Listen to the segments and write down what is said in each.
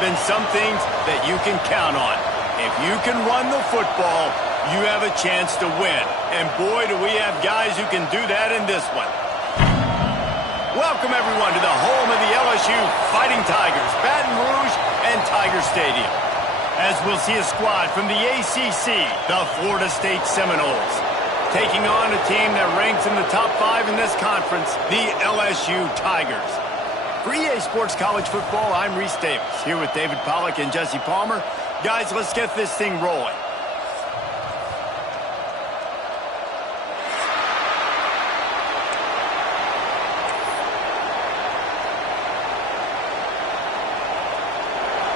been some things that you can count on. If you can run the football, you have a chance to win. And boy, do we have guys who can do that in this one. Welcome, everyone, to the home of the LSU Fighting Tigers, Baton Rouge and Tiger Stadium. As we'll see a squad from the ACC, the Florida State Seminoles, taking on a team that ranks in the top 5 in this conference, the LSU Tigers. For EA Sports College Football, I'm Reese Davis, here with David Pollack and Jesse Palmer. Guys, let's get this thing rolling.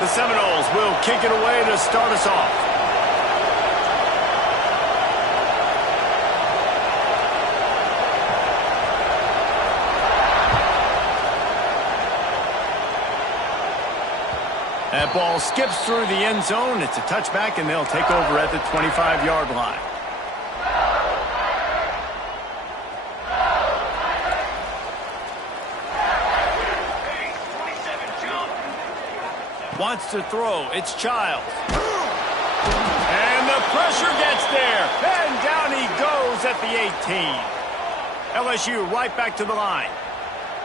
The Seminoles will kick it away to start us off. That ball skips through the end zone. It's a touchback, and they'll take over at the 25-yard line. Wants to throw. It's Childs. And the pressure gets there. And down he goes at the 18. LSU right back to the line.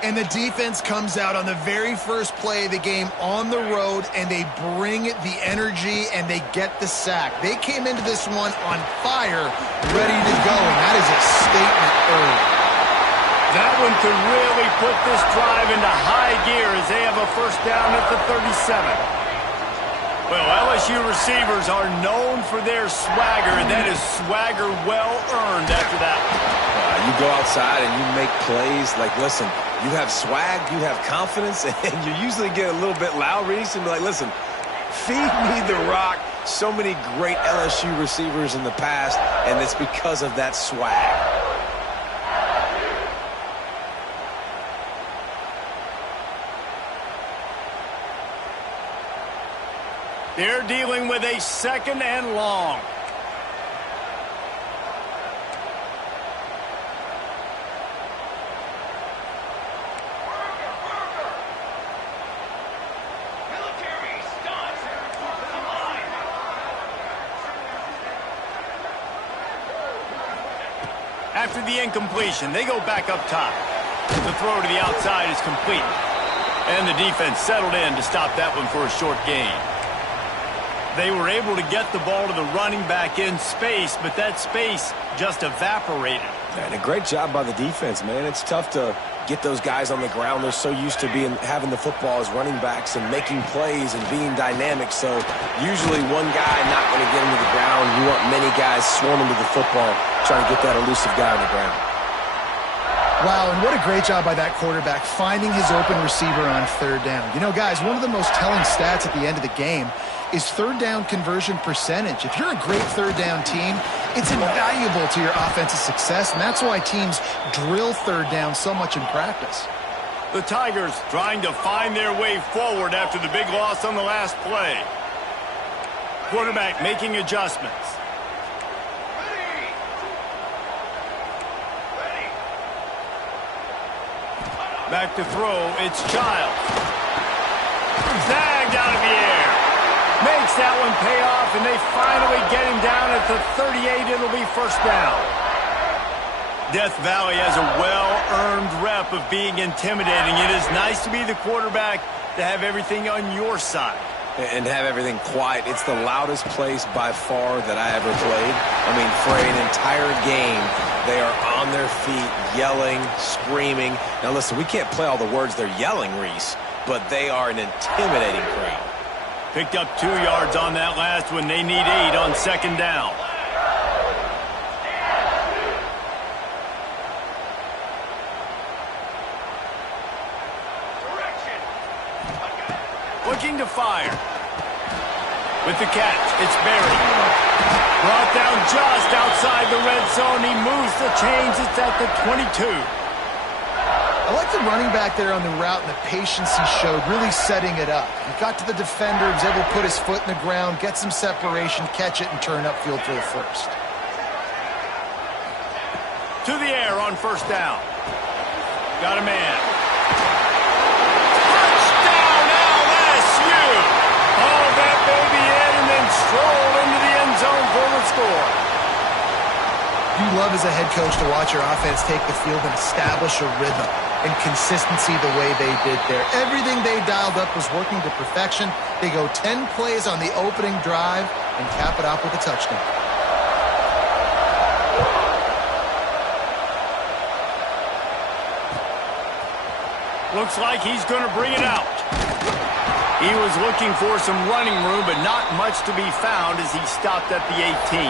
And the defense comes out on the very first play of the game on the road, and they bring the energy, and they get the sack. They came into this one on fire, ready to go, and that is a statement early. That one could really put this drive into high gear as they have a first down at the 37. Well, LSU receivers are known for their swagger, and that is swagger well earned after that. You go outside and you make plays. Like, listen, you have swag, you have confidence, and you usually get a little bit loud, Reese, and be like, listen, feed me the rock. So many great LSU receivers in the past, and it's because of that swag. They're dealing with a second and long. After the incompletion, they go back up top. The throw to the outside is complete. And the defense settled in to stop that one for a short gain. They were able to get the ball to the running back in space, but that space just evaporated. And a great job by the defense, man. It's tough to get those guys on the ground. They're so used to having the football as running backs and making plays and being dynamic. So usually one guy not going to get him to the ground. You want many guys swarming to the football, trying to get that elusive guy on the ground. Wow, and what a great job by that quarterback finding his open receiver on third down. You know, guys, one of the most telling stats at the end of the game is third down conversion percentage. If you're a great third down team, it's invaluable to your offensive success, and that's why teams drill third down so much in practice. The Tigers trying to find their way forward after the big loss on the last play. Quarterback making adjustments. Back to throw, it's Childs. Zagged out of the air. Makes that one pay off, and they finally get him down at the 38. It'll be first down. Death Valley has a well-earned rep of being intimidating. It is nice to be the quarterback, to have everything on your side. And have everything quiet. It's the loudest place by far that I ever played. I mean, for an entire game, they are on their feet, yelling, screaming. Now, listen, we can't play all the words they're yelling, Reese, but they are an intimidating crowd. Picked up 2 yards on that last one. They need 8 on second down. Looking to fire. With the catch, it's Berry. Brought down just outside the red zone. He moves the chains. It's at the 22. I like the running back there on the route and the patience he showed, really setting it up. He got to the defender, was able to put his foot in the ground, get some separation, catch it, and turn upfield for the first. To the air on first down. Got a man. Touchdown, LSU! love as a head coach to watch your offense take the field and establish a rhythm and consistency the way they did there. Everything they dialed up was working to perfection. They go 10 plays on the opening drive and cap it off with a touchdown. Looks like he's going to bring it out. He was looking for some running room, but not much to be found as he stopped at the 18.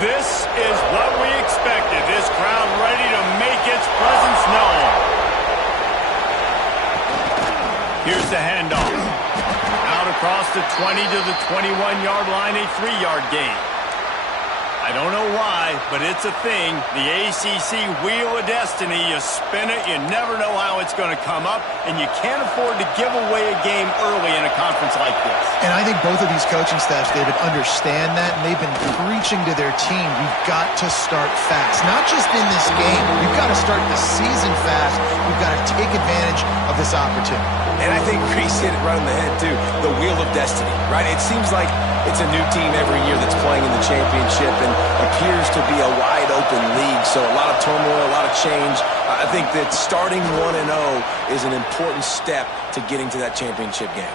This is what we expected. This crowd ready to make its presence known. Here's the handoff. Out across the 20 to the 21-yard line, a 3-yard gain. I don't know why, but it's a thing. The ACC Wheel of Destiny, you spin it, you never know how it's going to come up, and you can't afford to give away a game early in a conference like this. And I think both of these coaching staffs, David, understand that, and they've been preaching to their team, you've got to start fast. Not just in this game, you've got to start the season fast. You've got to take advantage of this opportunity. And I think Reese hit it right on the head, too. The Wheel of Destiny, right? It seems like it's a new team every year that's playing in the championship and appears to be a wide-open league. So a lot of turmoil, a lot of change. I think that starting 1-0 is an important step to getting to that championship game.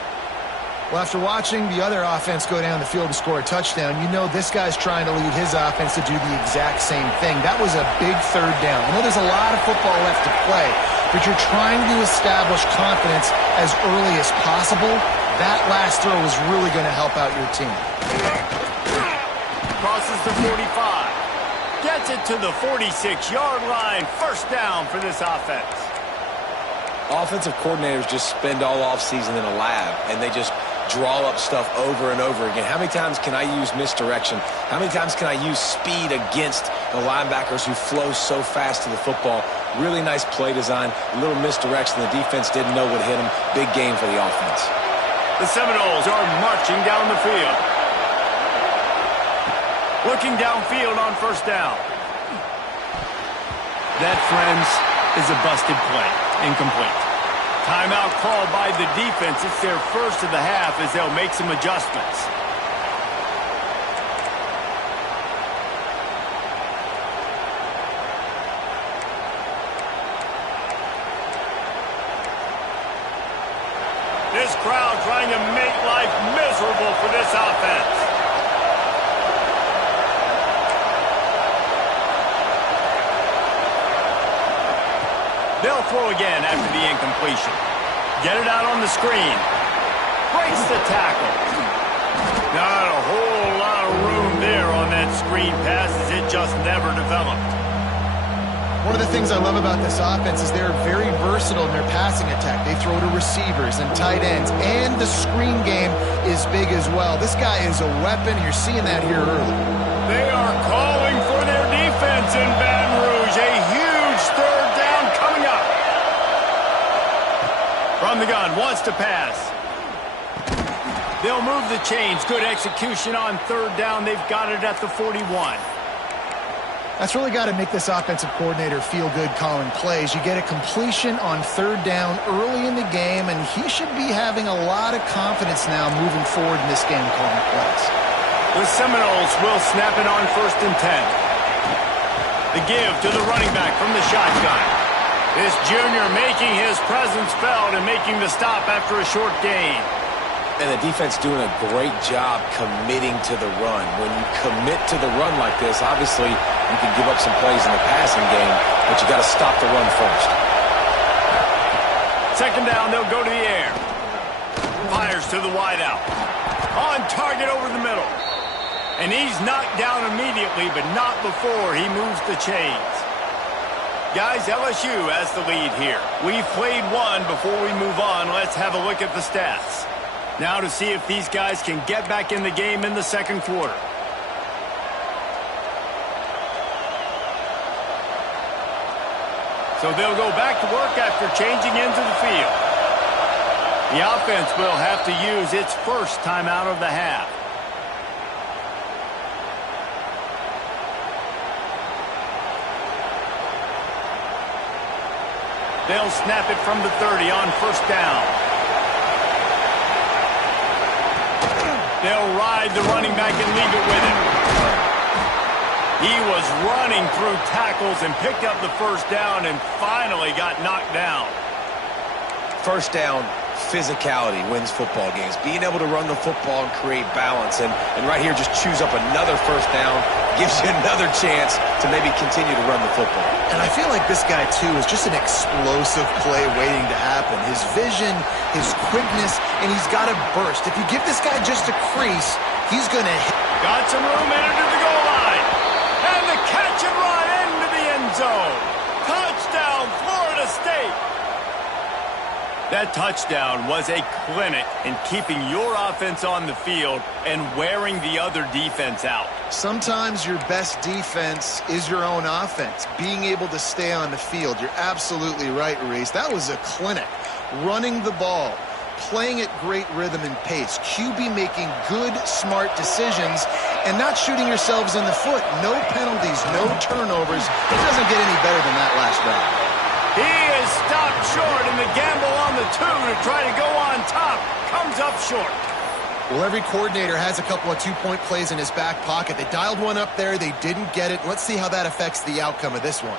Well, after watching the other offense go down the field and score a touchdown, you know this guy's trying to lead his offense to do the exact same thing. That was a big third down. I know there's a lot of football left to play, but you're trying to establish confidence as early as possible. That last throw is really going to help out your team. Crosses the 45. Gets it to the 46-yard line. First down for this offense. Offensive coordinators just spend all offseason in a lab, and they just draw up stuff over and over again. How many times can I use misdirection? How many times can I use speed against the linebackers who flow so fast to the football? Really nice play design, a little misdirection. The defense didn't know what hit them. Big game for the offense. The Seminoles are marching down the field. Looking downfield on first down. That, friends, is a busted play. Incomplete. Timeout called by the defense. It's their first of the half as they'll make some adjustments. This crowd trying to make life miserable for this offense. They'll throw again after the incompletion. Get it out on the screen. Breaks the tackle. Not a whole lot of room there on that screen pass as it just never developed. One of the things I love about this offense is they're very versatile in their passing attack. They throw to receivers and tight ends, and the screen game is big as well. This guy is a weapon. You're seeing that here early. They are calling for their defense in Baton Rouge. A huge third down coming up. From the gun, wants to pass. They'll move the chains. Good execution on third down. They've got it at the 41. That's really got to make this offensive coordinator feel good calling plays. You get a completion on third down early in the game, and he should be having a lot of confidence now moving forward in this game calling plays. The Seminoles will snap it on 1st and 10. The give to the running back from the shotgun. This junior making his presence felt and making the stop after a short gain. And the defense doing a great job committing to the run. When you commit to the run like this, obviously you can give up some plays in the passing game, but you got to stop the run first. Second down, they'll go to the air. Fires to the wideout. On target over the middle. And he's knocked down immediately, but not before he moves the chains. Guys, LSU has the lead here. We've played one. Before we move on, let's have a look at the stats. Now to see if these guys can get back in the game in the second quarter. So they'll go back to work after changing into the field. The offense will have to use its first timeout of the half. They'll snap it from the 30 on first down. They'll ride the running back and leave it with him. He was running through tackles and picked up the first down and finally got knocked down. First down, physicality wins football games. Being able to run the football and create balance. And right here, just choose up another first down. Gives you another chance to maybe continue to run the football. And I feel like this guy, too, is just an explosive play waiting to happen. His vision, his quickness, and he's got a burst. If you give this guy just a crease, he's going to hit. Got some room entered to the goal line. And the catch and run into the end zone. Touchdown, Florida State. That touchdown was a clinic in keeping your offense on the field and wearing the other defense out. Sometimes your best defense is your own offense, being able to stay on the field. You're absolutely right, Reese. That was a clinic. Running the ball, playing at great rhythm and pace. QB making good, smart decisions and not shooting yourselves in the foot. No penalties, no turnovers. It doesn't get any better than that last drive. He is stopped short, and the gamble on the 2 to try to go on top comes up short. Well, every coordinator has a couple of two-point plays in his back pocket. They dialed one up there. They didn't get it. Let's see how that affects the outcome of this one.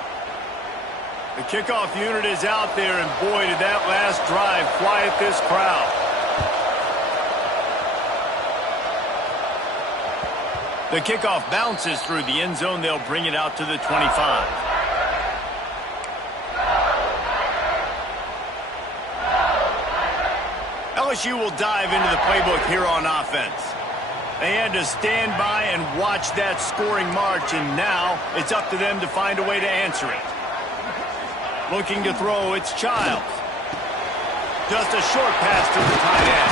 The kickoff unit is out there, and boy, did that last drive quiet this crowd. The kickoff bounces through the end zone. They'll bring it out to the 25. LSU will dive into the playbook here on offense. They had to stand by and watch that scoring march, and now it's up to them to find a way to answer it. Looking to throw, it's Childs. Just a short pass to the tight end.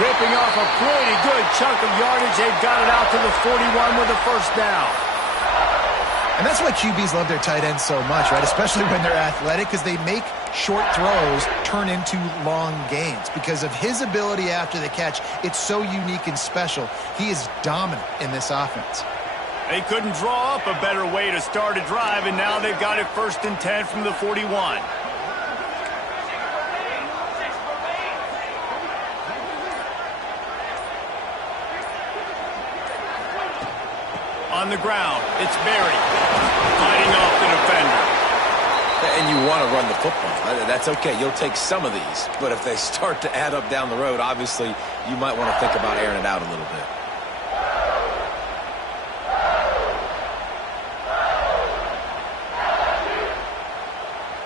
Ripping off a pretty good chunk of yardage. They've got it out to the 41 with a first down. And that's why QBs love their tight ends so much, right? Especially when they're athletic, because they make short throws turn into long gains. Because of his ability after the catch, it's so unique and special. He is dominant in this offense. They couldn't draw up a better way to start a drive, and now they've got it 1st and 10 from the 41. On the ground, it's Berry, fighting off the defender. And you want to run the football. That's okay. You'll take some of these. But if they start to add up down the road, obviously, you might want to think about airing it out a little bit.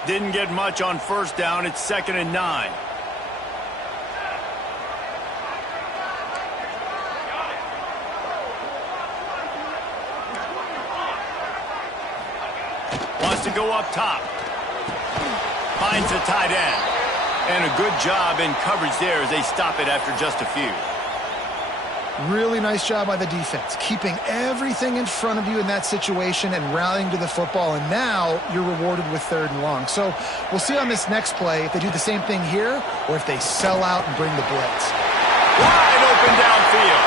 Didn't get much on first down. It's 2nd and 9. Wants to go up top. Finds a tight end. And a good job in coverage there as they stop it after just a few. Really nice job by the defense, keeping everything in front of you in that situation and rallying to the football. And now you're rewarded with 3rd and long. So we'll see on this next play if they do the same thing here or if they sell out and bring the blitz. Wide open downfield.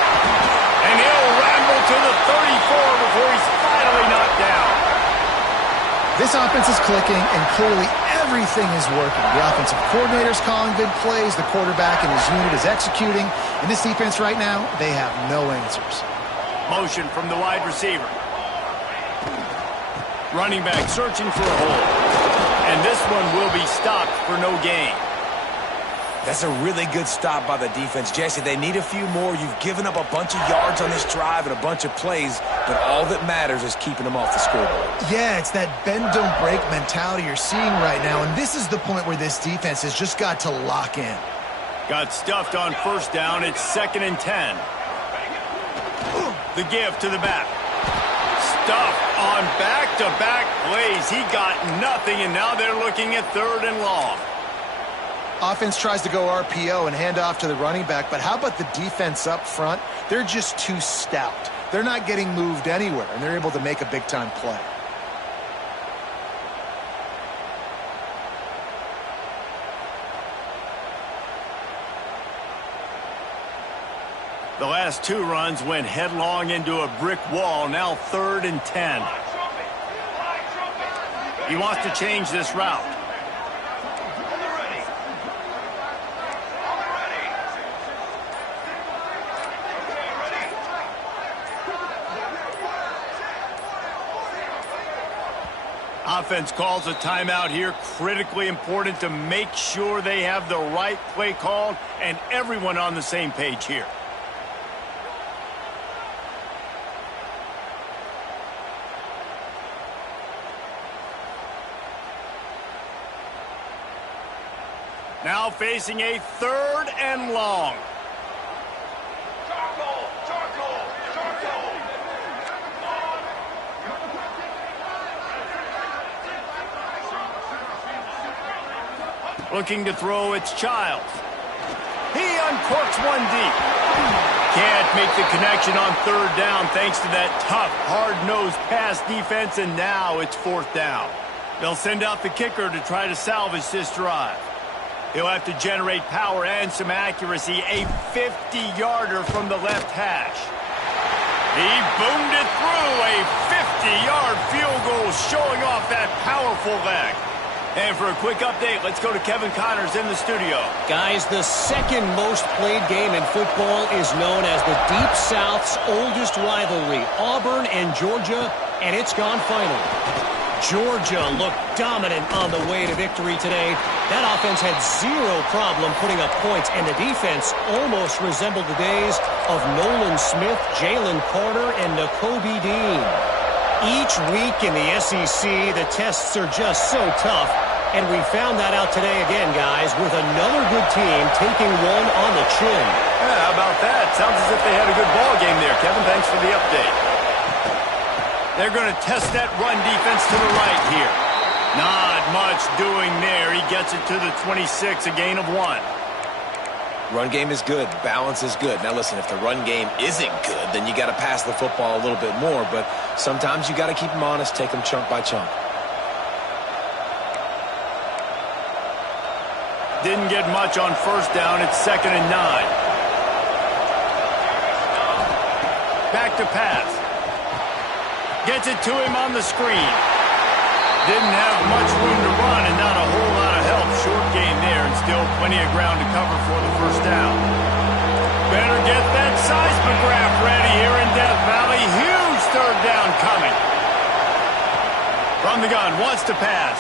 And he'll ramble to the 34 before he's finally knocked down. This offense is clicking, and clearly everything is working. The offensive coordinator's calling good plays. The quarterback and his unit is executing. In this defense right now, they have no answers. Motion from the wide receiver. Running back searching for a hole. And this one will be stopped for no gain. That's a really good stop by the defense. Jesse, they need a few more. You've given up a bunch of yards on this drive and a bunch of plays, but all that matters is keeping them off the scoreboard. Yeah, it's that bend, don't break mentality you're seeing right now, and this is the point where this defense has just got to lock in. Got stuffed on first down. It's 2nd and 10. The give to the back. Stuffed on back-to-back plays. He got nothing, and now they're looking at 3rd and long. Offense tries to go RPO and hand off to the running back, but how about the defense up front? They're just too stout. They're not getting moved anywhere, and they're able to make a big-time play. The last 2 runs went headlong into a brick wall. Now 3rd and 10. He wants to change this route. Offense calls a timeout here. Critically important to make sure they have the right play called and everyone on the same page here. Now facing a 3rd and long. Looking to throw, it's Childs. He uncorks one deep. Can't make the connection on 3rd down thanks to that tough, hard-nosed pass defense, and now it's 4th down. They'll send out the kicker to try to salvage this drive. He'll have to generate power and some accuracy. A 50-yarder from the left hash. He boomed it through. A 50-yard field goal showing off that powerful leg. And for a quick update, let's go to Kevin Connors in the studio. Guys, the second most played game in football is known as the Deep South's oldest rivalry, Auburn and Georgia, and it's gone final. Georgia looked dominant on the way to victory today. That offense had zero problem putting up points, and the defense almost resembled the days of Nolan Smith, Jalen Carter, and Nakobe Dean. Each week in the SEC, the tests are just so tough, and we found that out today again, guys, with another good team taking one on the chin. Yeah, how about that? Sounds as if they had a good ball game there, Kevin. Thanks for the update. They're going to test that run defense to the right here. Not much doing there. He gets it to the 26, a gain of 1. Run game is good. Balance is good. Now, listen, if the run game isn't good, then you got to pass the football a little bit more. But sometimes you got to keep them honest, take them chunk by chunk. Didn't get much on 1st down. It's 2nd and 9. Back to pass. Gets it to him on the screen. Didn't have much room to run and not a whole lot of help. Short gain there and still plenty of ground to cover for the 1st down. Better get that seismograph ready here in Death Valley. Huge 3rd down coming. From the gun, wants to pass.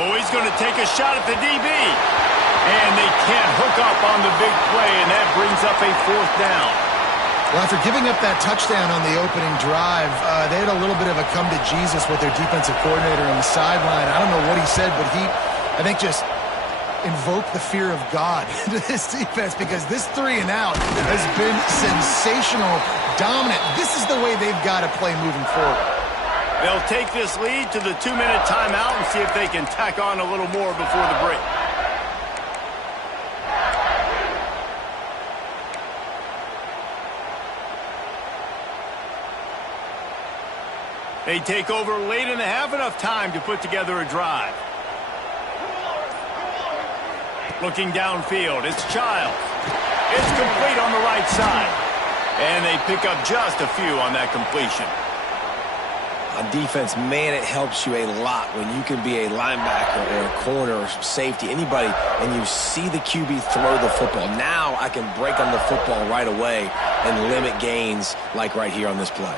Oh, he's going to take a shot at the DB. And they can't hook up on the big play, and that brings up a 4th down. Well, after giving up that touchdown on the opening drive, they had a little bit of a come-to-Jesus with their defensive coordinator on the sideline. I don't know what he said, but he, I think, just invoked the fear of God into this defense because this 3 and out has been sensational, dominant. This is the way they've got to play moving forward. They'll take this lead to the 2-minute timeout and see if they can tack on a little more before the break. They take over late in the half, enough time to put together a drive. Looking downfield, it's Childs. It's complete on the right side. And they pick up just a few on that completion. On defense, man, it helps you a lot when you can be a linebacker or a corner or safety, anybody, and you see the QB throw the football. Now I can break on the football right away and limit gains like right here on this play.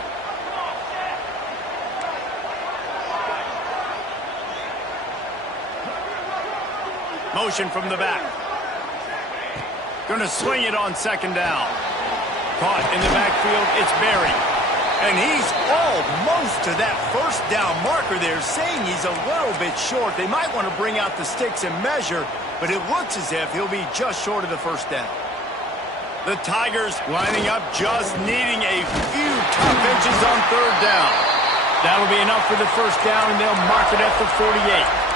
Motion from the back. Going to sling it on 2nd down. Caught in the backfield, it's Berry. And he's almost to that 1st down marker there, saying he's a little bit short. They might want to bring out the sticks and measure, but it looks as if he'll be just short of the 1st down. The Tigers lining up, just needing a few tough inches on 3rd down. That'll be enough for the 1st down, and they'll mark it at the 48.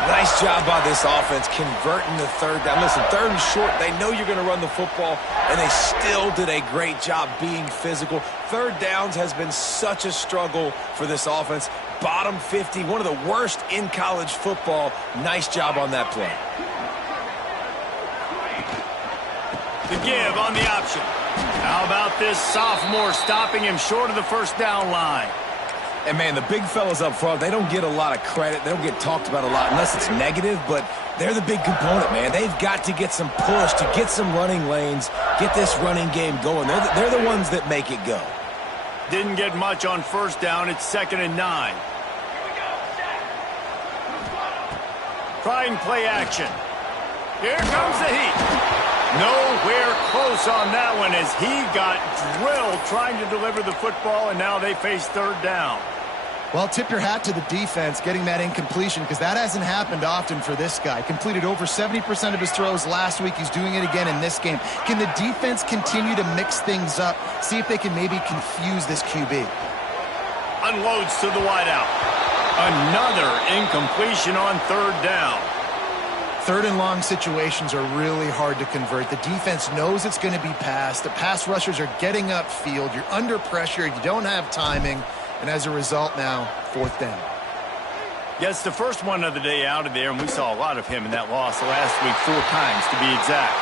Nice job by this offense converting the 3rd down. Listen, 3rd and short, they know you're going to run the football, and they still did a great job being physical. 3rd downs has been such a struggle for this offense. Bottom 50, one of the worst in college football. Nice job on that play. The give on the option. How about this sophomore stopping him short of the 1st down line? And, man, the big fellas up front, they don't get a lot of credit. They don't get talked about a lot unless it's negative, but they're the big component, man. They've got to get some push, to get some running lanes, get this running game going. They're the ones that make it go. Didn't get much on 1st down. It's 2nd and 9. Trying play action. Here comes the heat. Nowhere close on that one as he got drilled trying to deliver the football, and now they face third down. Well, tip your hat to the defense getting that incompletion because that hasn't happened often for this guy. Completed over 70% of his throws last week. He's doing it again in this game. Can the defense continue to mix things up? See if they can maybe confuse this QB. Unloads to the wideout. Another incompletion on third down. Third and long situations are really hard to convert. The defense knows it's going to be passed. The pass rushers are getting upfield. You're under pressure. You don't have timing. And as a result now, fourth down. Yes, the first one of the day out of there, and we saw a lot of him in that loss last week, 4 times to be exact.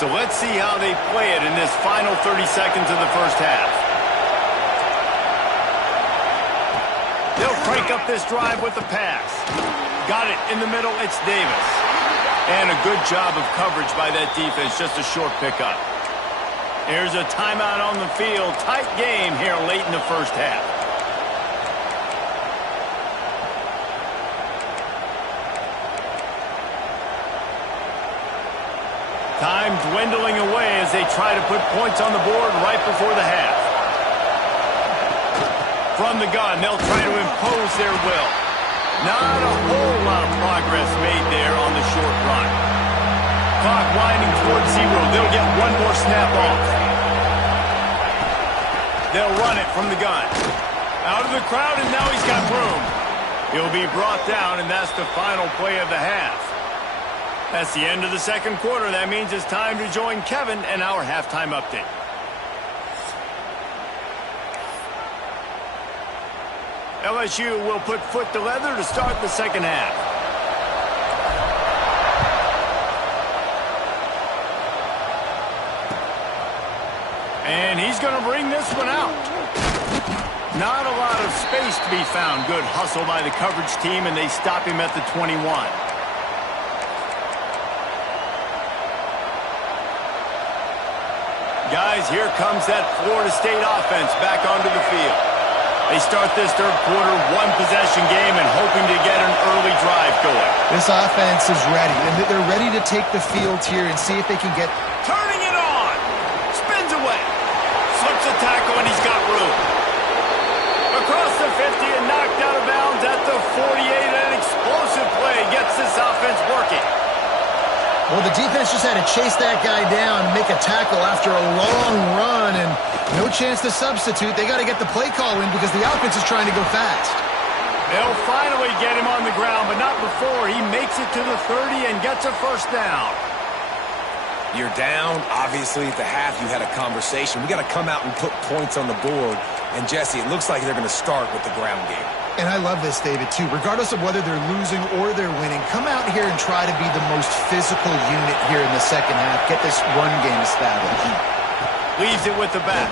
So let's see how they play it in this final 30 seconds of the first half. They'll crank up this drive with the pass. Got it in the middle. It's Davis. And a good job of coverage by that defense. Just a short pickup. Here's a timeout on the field. Tight game here late in the first half. Time dwindling away as they try to put points on the board right before the half. From the gun, they'll try to impose their will. Not a whole lot of progress made there on the short run. Clock winding towards 0. They'll get one more snap off. They'll run it from the gun. Out of the crowd, and now he's got room. He'll be brought down, and that's the final play of the half. That's the end of the second quarter. That means it's time to join Kevin and our halftime update. LSU will put foot to leather to start the second half. And he's going to bring this one out. Not a lot of space to be found. Good hustle by the coverage team, and they stop him at the 21. Guys, here comes that Florida State offense back onto the field. They start this third quarter one-possession game and hoping to get an early drive going. This offense is ready, and they're ready to take the field here and see if they can get... Turning it on! Spins away. Slips a tackle, and he's got room. Across the 50 and knocked out of bounds at the 48. An explosive play gets this offense working. Well, the defense just had to chase that guy down and make a tackle after a long run, and no chance to substitute. They got to get the play call in because the offense is trying to go fast. They'll finally get him on the ground, but not before he makes it to the 30 and gets a first down. You're down. Obviously, at the half, you had a conversation. We got to come out and put points on the board. And, Jesse, it looks like they're going to start with the ground game. And I love this, David, too. Regardless of whether they're losing or they're winning, come out here and try to be the most physical unit here in the second half. Get this run game established. Leaves it with the back.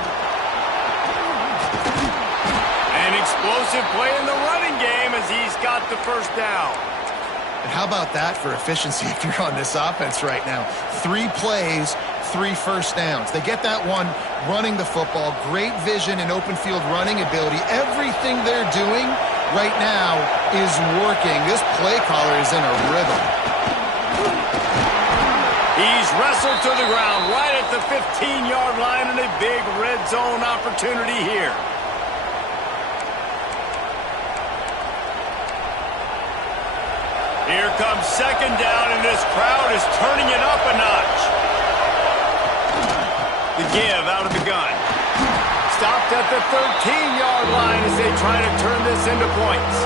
An explosive play in the running game as he's got the first down. And how about that for efficiency if you're on this offense right now? 3 plays, 3 first downs. They get that one running the football. Great vision and open field running ability. Everything they're doing right now is working. This play caller is in a rhythm. He's wrestled to the ground right at the 15-yard line and a big red zone opportunity here. Here comes second down, and this crowd is turning it up a notch. The give out of the gun. Stopped at the 13-yard line as they try to turn this into points.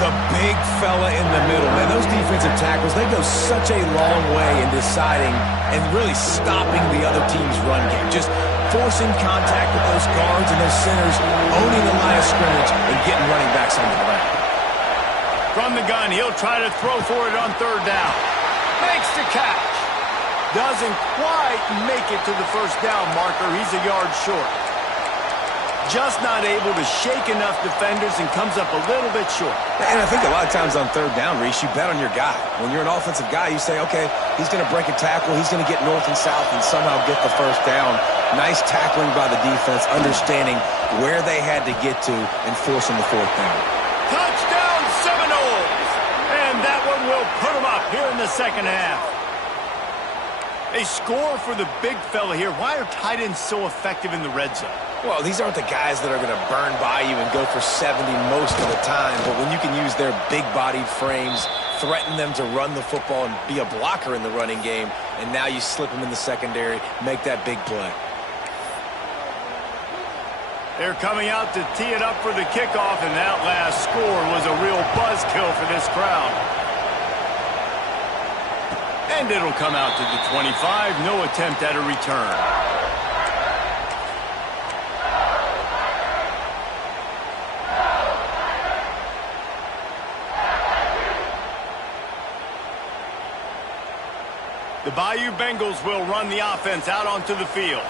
The big fella in the middle. Man, those defensive tackles, they go such a long way in deciding and really stopping the other team's run game. Just forcing contact with those guards and those centers, owning the line of scrimmage, and getting running backs on the ground. From the gun, he'll try to throw for it on third down. Makes the catch. Doesn't quite make it to the first down marker. He's a yard short. Just not able to shake enough defenders and comes up a little bit short. And I think a lot of times on third down, Reese, you bet on your guy. When you're an offensive guy, you say, okay, he's going to break a tackle, he's going to get north and south and somehow get the first down. Nice tackling by the defense, understanding where they had to get to and forcing the fourth down. Touchdown Seminoles! And that one will put them up here in the second half. A score for the big fella here. Why are tight ends so effective in the red zone? Well, these aren't the guys that are going to burn by you and go for 70 most of the time, but when you can use their big-bodied frames, threaten them to run the football and be a blocker in the running game, and now you slip them in the secondary, make that big play. They're coming out to tee it up for the kickoff, and that last score was a real buzzkill for this crowd. And it'll come out to the 25. No attempt at a return. The Bayou Bengals will run the offense out onto the field.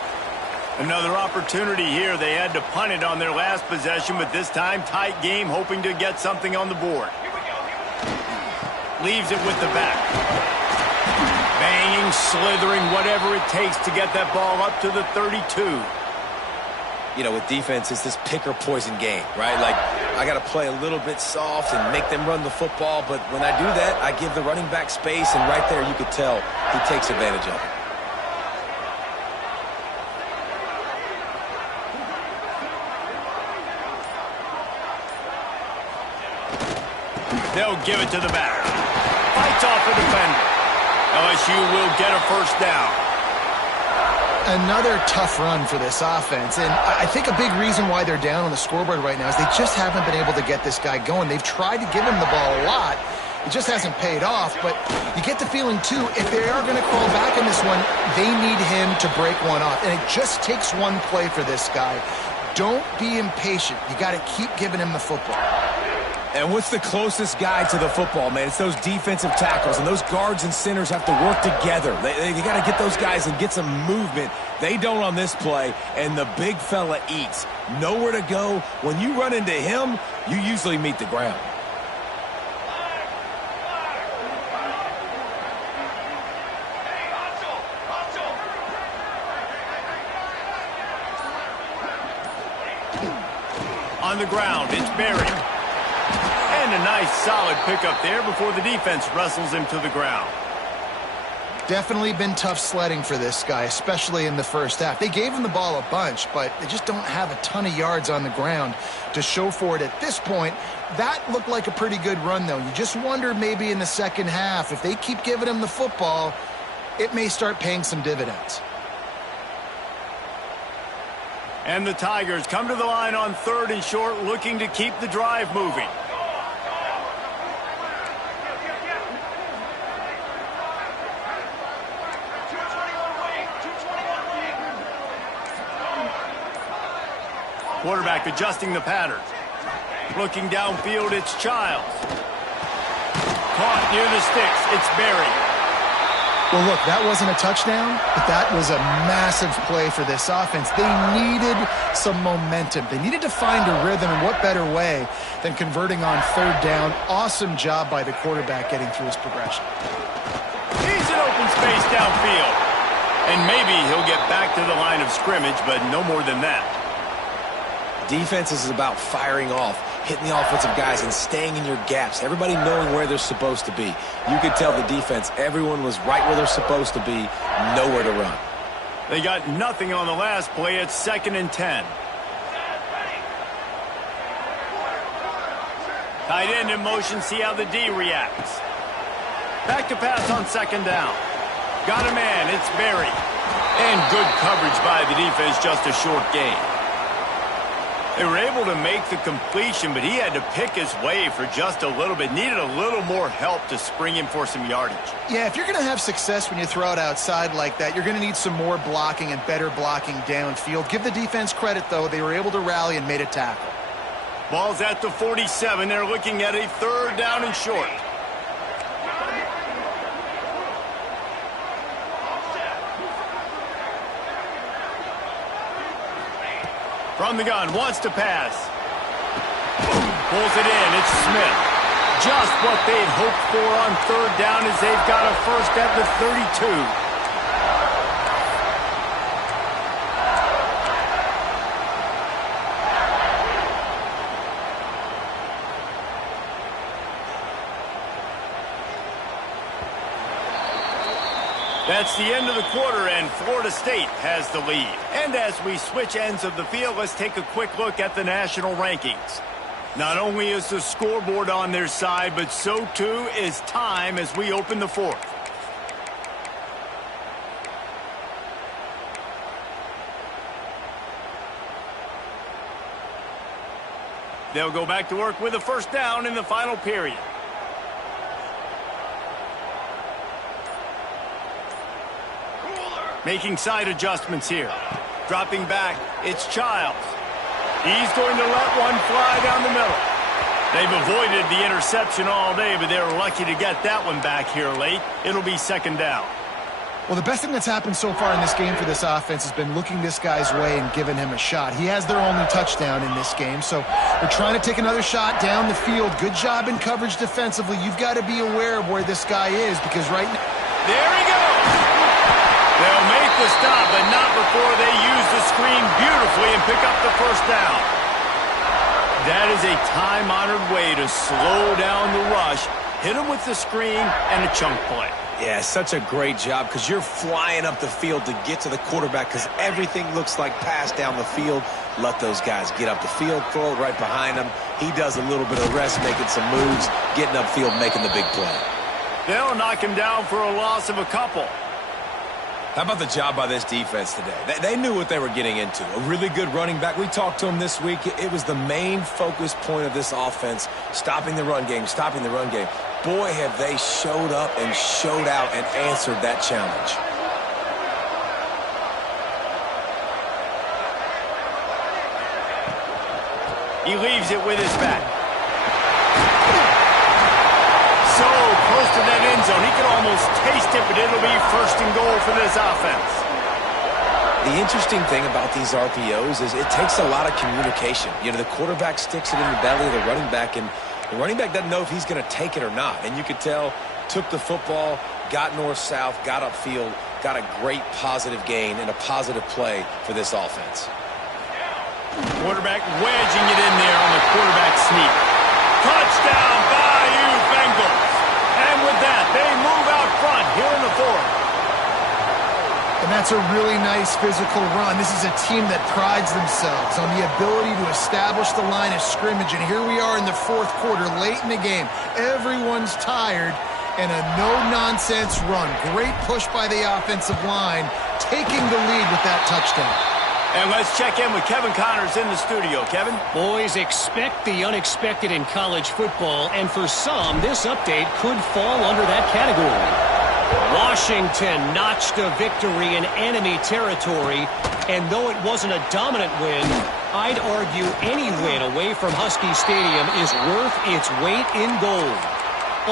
Another opportunity here. They had to punt it on their last possession, but this time tight game, hoping to get something on the board. Leaves it with the back. Banging, slithering, whatever it takes to get that ball up to the 32. You know, with defense, it's this pick or poison game, right? Like, I got to play a little bit soft and make them run the football, but when I do that, I give the running back space, and right there you could tell he takes advantage of it. They'll give it to the back. Fights off a defender. LSU will get a first down. Another tough run for this offense, and I think a big reason why they're down on the scoreboard right now is they just haven't been able to get this guy going. They've tried to give him the ball a lot. It just hasn't paid off, but you get the feeling, too, if they are going to crawl back in this one, they need him to break one off, and it just takes one play for this guy. Don't be impatient. You got to keep giving him the football. And what's the closest guy to the football, man? It's those defensive tackles, and those guards and centers have to work together. They got to get those guys and get some movement. They don't on this play, and the big fella eats. Nowhere to go. When you run into him, you usually meet the ground. On the ground, it's Berry. And a nice solid pickup there before the defense wrestles him to the ground. Definitely been tough sledding for this guy, especially in the first half. They gave him the ball a bunch, but they just don't have a ton of yards on the ground to show for it at this point. That looked like a pretty good run, though. You just wonder maybe in the second half, if they keep giving him the football, it may start paying some dividends. And the Tigers come to the line on 3rd and short, looking to keep the drive moving. Quarterback adjusting the pattern. Looking downfield, it's Childs. Caught near the sticks, it's Berry. Well, look, that wasn't a touchdown, but that was a massive play for this offense. They needed some momentum. They needed to find a rhythm, and what better way than converting on 3rd down. Awesome job by the quarterback getting through his progression. He's in open space downfield. And maybe he'll get back to the line of scrimmage, but no more than that. Defense is about firing off, hitting the offensive guys and staying in your gaps. Everybody knowing where they're supposed to be. You could tell the defense, everyone was right where they're supposed to be, nowhere to run. They got nothing on the last play. It's 2nd and 10. Tight end in motion, see how the D reacts. Back to pass on 2nd down. Got a man, it's Berry. And good coverage by the defense, just a short gain. They were able to make the completion, but he had to pick his way for just a little bit. Needed a little more help to spring him for some yardage. Yeah, if you're going to have success when you throw it outside like that, you're going to need some more blocking and better blocking downfield. Give the defense credit, though. They were able to rally and made a tackle. Ball's at the 47. They're looking at a 3rd down and short. From the gun, wants to pass. Pulls it in, it's Smith. Just what they'd hoped for on third down as they've got a first at the 32. That's the end of the quarter, and Florida State has the lead. And as we switch ends of the field, let's take a quick look at the national rankings. Not only is the scoreboard on their side, but so too is time as we open the fourth. They'll go back to work with a first down in the final period. Making side adjustments here. Dropping back, it's Childs. He's going to let one fly down the middle. They've avoided the interception all day, but they were lucky to get that one back here late. It'll be second down. Well, the best thing that's happened so far in this game for this offense has been looking this guy's way and giving him a shot. He has their only touchdown in this game, so they're trying to take another shot down the field. Good job in coverage defensively. You've got to be aware of where this guy is because right now... There he goes! They'll make the stop, but not before they use the screen beautifully and pick up the first down. That is a time-honored way to slow down the rush, hit him with the screen, and a chunk play. Yeah, such a great job because you're flying up the field to get to the quarterback because everything looks like pass down the field. Let those guys get up the field, throw it right behind him. He does a little bit of rest, making some moves, getting upfield, making the big play. They'll knock him down for a loss of a couple. How about the job by this defense today? They knew what they were getting into. A really good running back. We talked to him this week. It was the main focus point of this offense, stopping the run game, stopping the run game. Boy, have they showed up and showed out and answered that challenge. He leaves it with his back. So close to that end zone, he could almost taste it, but it'll be first and goal for this offense. The interesting thing about these RPOs is it takes a lot of communication. You know, the quarterback sticks it in the belly of the running back, and the running back doesn't know if he's going to take it or not. And you could tell, took the football, got north-south, got upfield, got a great positive gain and a positive play for this offense. Quarterback wedging it in there on the quarterback sneak. Touchdown, Bayou Bengals. And with that, they move out front here in the fourth. And that's a really nice physical run. This is a team that prides themselves on the ability to establish the line of scrimmage. And here we are in the fourth quarter, late in the game. Everyone's tired, and a no-nonsense run. Great push by the offensive line, taking the lead with that touchdown. And let's check in with Kevin Connors in the studio. Kevin? Boys, expect the unexpected in college football, and for some, this update could fall under that category. Washington notched a victory in enemy territory, and though it wasn't a dominant win, I'd argue any win away from Husky Stadium is worth its weight in gold.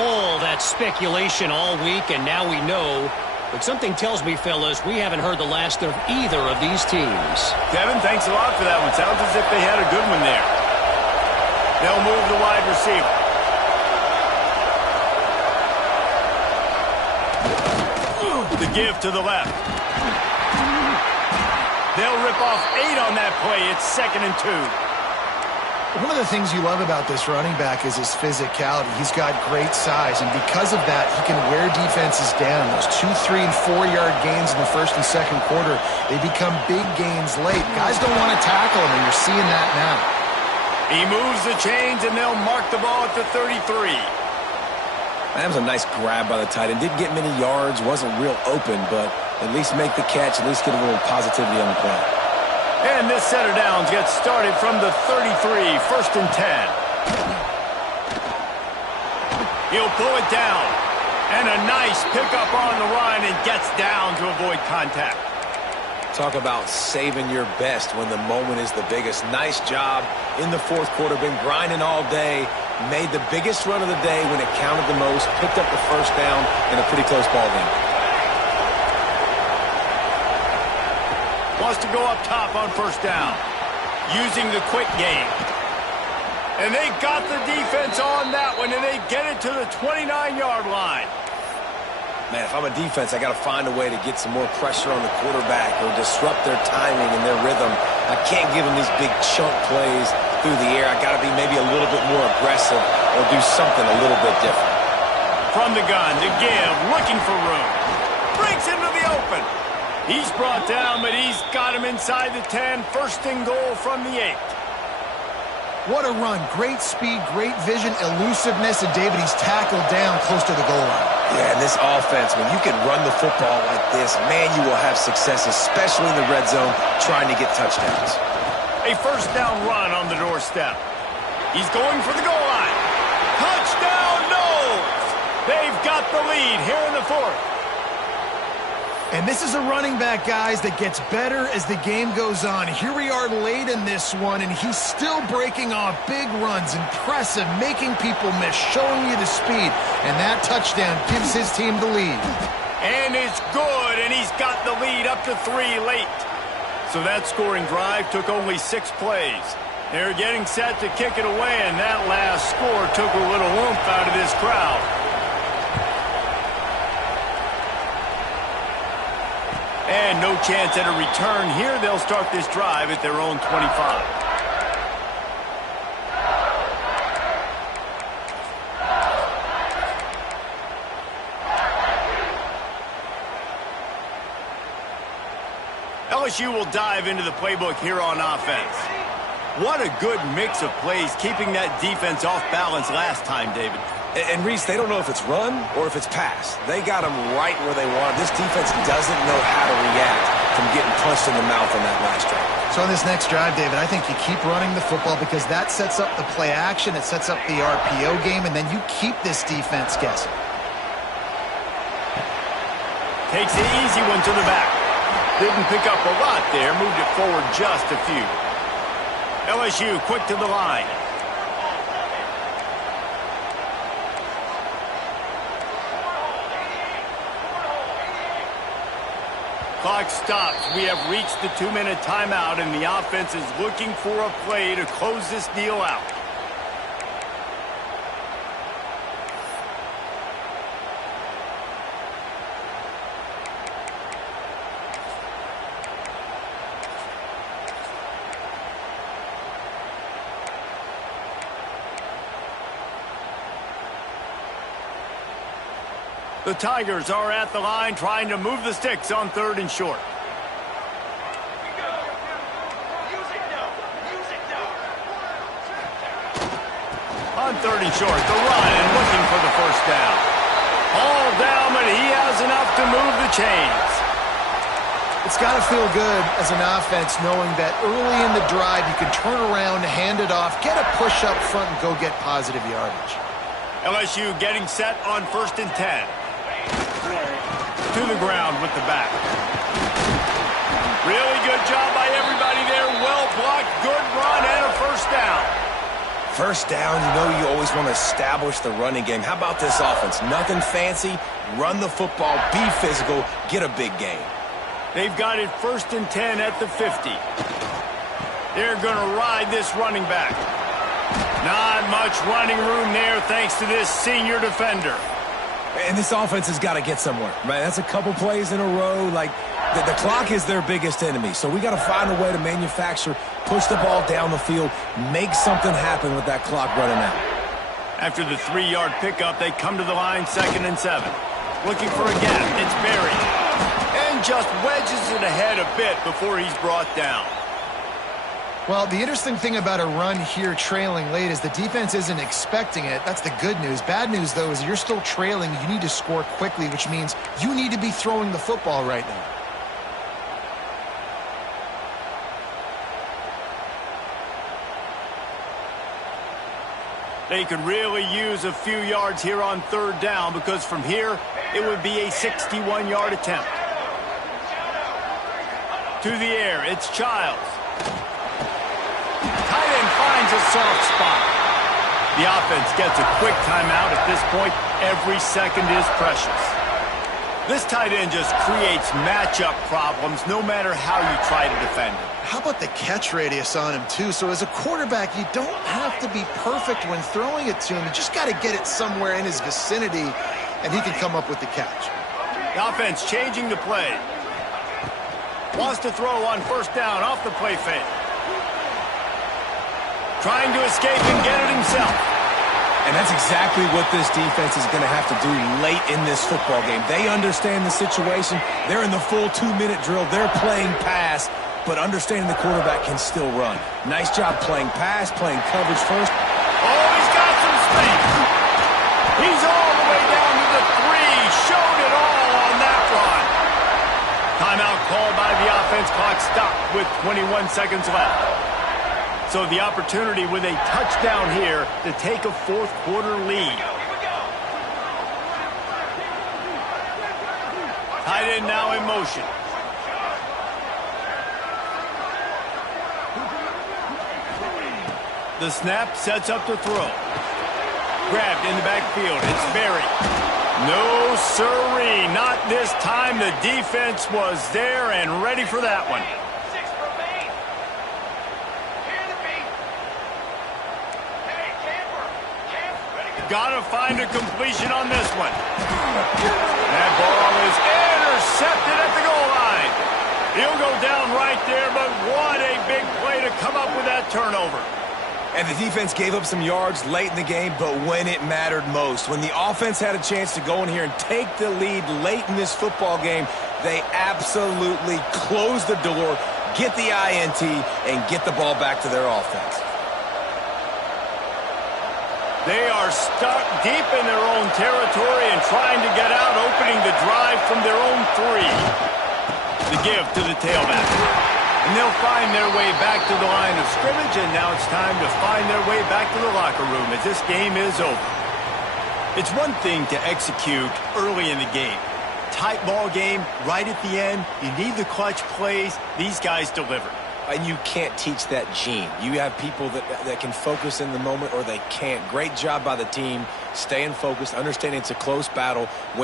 All that speculation all week, and now we know. But something tells me, fellas, we haven't heard the last of either of these teams. Kevin, thanks a lot for that one. Sounds as if they had a good one there. They'll move the wide receiver. The give to the left. They'll rip off 8 on that play. It's 2nd and 2. One of the things you love about this running back is his physicality. He's got great size, and because of that, he can wear defenses down. Those 2, 3, and 4-yard gains in the first and second quarter, they become big gains late. Guys don't want to tackle him, and you're seeing that now. He moves the chains, and they'll mark the ball at the 33. That was a nice grab by the tight end. Didn't get many yards, wasn't real open, but at least make the catch, at least get a little positivity on the play. And this set of downs gets started from the 33, 1st and 10. He'll pull it down. And a nice pickup on the run and gets down to avoid contact. Talk about saving your best when the moment is the biggest. Nice job in the fourth quarter. Been grinding all day. Made the biggest run of the day when it counted the most. Picked up the first down in a pretty close ball game. Wants to go up top on first down. using the quick game. And they got the defense on that one, and they get it to the 29-yard line. Man, if I'm a defense, I got to find a way to get some more pressure on the quarterback or disrupt their timing and their rhythm. I can't give them these big chunk plays through the air. I got to be maybe a little bit more aggressive or do something a little bit different. From the gun to give, looking for room. Breaks into the open. He's brought down, but he's got him inside the 10. First and goal from the 8. What a run. Great speed, great vision, elusiveness, and David, he's tackled down close to the goal line. Yeah, and this offense, when you can run the football like this, man, you will have success, especially in the red zone, trying to get touchdowns. A first down run on the doorstep. He's going for the goal line. Touchdown, Knowles! They've got the lead here in the 4th. And this is a running back, guys, that gets better as the game goes on. Here we are late in this one, and he's still breaking off big runs. Impressive, making people miss, showing you the speed. And that touchdown gives his team the lead. And it's good, and he's got the lead up to 3 late. So that scoring drive took only 6 plays. They're getting set to kick it away, and that last score took a little oomph out of this crowd. And no chance at a return here. They'll start this drive at their own 25. LSU will dive into the playbook here on offense. What a good mix of plays, keeping that defense off balance last time, David. And Reese, they don't know if it's run or if it's pass. They got them right where they want. This defense doesn't know how to react from getting punched in the mouth on that last drive. So on this next drive, David, I think you keep running the football because that sets up the play action, it sets up the RPO game, and then you keep this defense guessing. Takes the easy one to the back. Didn't pick up a lot there, moved it forward just a few. LSU quick to the line. Clock stops. We have reached the 2-minute timeout, and the offense is looking for a play to close this deal out. The Tigers are at the line trying to move the sticks on 3rd and short. On 3rd and short, the run and looking for the first down. All down, but he has enough to move the chains. It's got to feel good as an offense knowing that early in the drive you can turn around, hand it off, get a push up front, and go get positive yardage. LSU getting set on 1st and 10. To the ground with the back. Really good job by everybody there. Well blocked, good run, and a first down. First down, you know you always want to establish the running game. How about this offense? Nothing fancy. Run the football, be physical, get a big gain. They've got it 1st and 10 at the 50. They're going to ride this running back. Not much running room there thanks to this senior defender. And this offense has got to get somewhere, right? That's a couple plays in a row. Like, the clock is their biggest enemy. So we got to find a way to manufacture, push the ball down the field, make something happen with that clock running out. After the 3-yard pickup, they come to the line 2nd and 7. Looking for a gap. It's buried. And just wedges it ahead a bit before he's brought down. Well, the interesting thing about a run here trailing late is the defense isn't expecting it. That's the good news. Bad news, though, is you're still trailing. You need to score quickly, which means you need to be throwing the football right now. They could really use a few yards here on 3rd down because from here, it would be a 61-yard attempt. To the air, it's Childs. Tight end finds a soft spot. The offense gets a quick timeout at this point. Every second is precious. This tight end just creates matchup problems no matter how you try to defend him. How about the catch radius on him, too? So as a quarterback, you don't have to be perfect when throwing it to him. You just got to get it somewhere in his vicinity, and he can come up with the catch. The offense changing the play. Wants to throw on first down off the play fake. Trying to escape and get it himself. And that's exactly what this defense is going to have to do late in this football game. They understand the situation. They're in the full 2-minute drill. They're playing pass, but understanding the quarterback can still run. Nice job playing pass, playing coverage first. Oh, he's got some space. He's all the way down to the 3. Showed it all on that run. Timeout called by the offense. Clock stopped with 21 seconds left. So the opportunity with a touchdown here to take a fourth-quarter lead. Tight end now in motion. The snap sets up the throw. Grabbed in the backfield. It's Berry. No siree, not this time. The defense was there and ready for that one. Gotta find a completion on this one. That ball is intercepted at the goal line. He'll go down right there, but what a big play to come up with that turnover. And the defense gave up some yards late in the game, but when it mattered most, when the offense had a chance to go in here and take the lead late in this football game, they absolutely closed the door, get the INT, and get the ball back to their offense. They are stuck deep in their own territory and trying to get out, opening the drive from their own 3. The give to the tailback. And they'll find their way back to the line of scrimmage, and now it's time to find their way back to the locker room as this game is over. It's one thing to execute early in the game. Tight ball game, right at the end. You need the clutch plays. These guys deliver. And you can't teach that gene. You have people that can focus in the moment or they can't. Great job by the team, staying focused, understanding it's a close battle. When